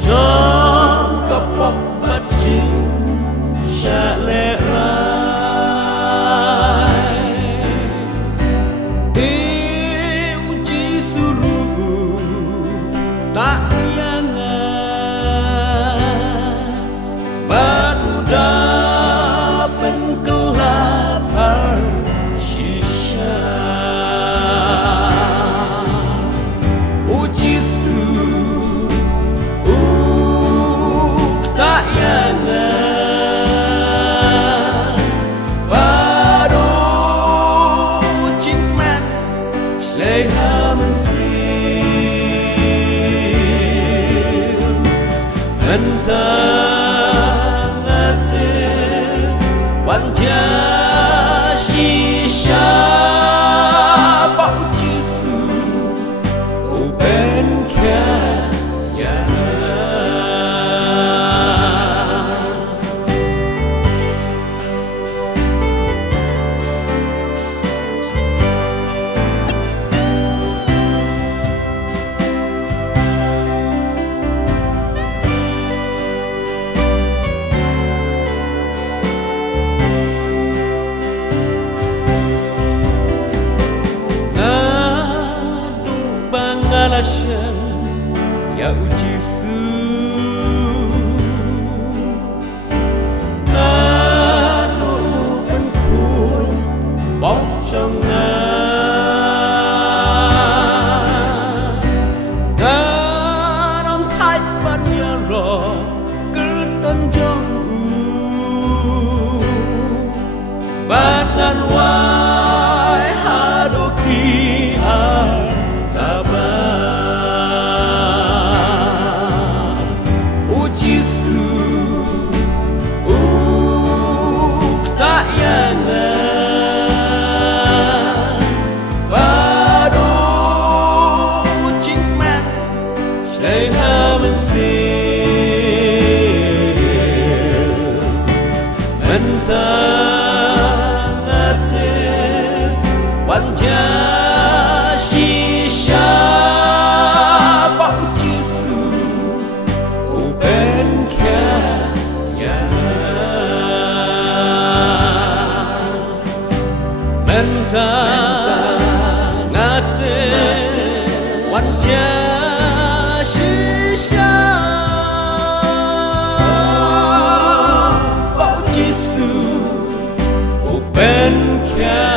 trong tập phong bất chính sẽ lệ lại yêu chỉ suruh tak yang baru dapat kelapar sisa uji tak yang baru cikmat leha mensil entang ate wajah sisa pak jisu uben kaya Alasyan ya uji anu penku bong chongan garam thai ban ya ro cứ tân jong banan wai hadoki tak yang baru cikmat leha mensil mentang ate wajah sisa pak jisu uben kaya mentang ate wajah sisa pak jisu uben kaya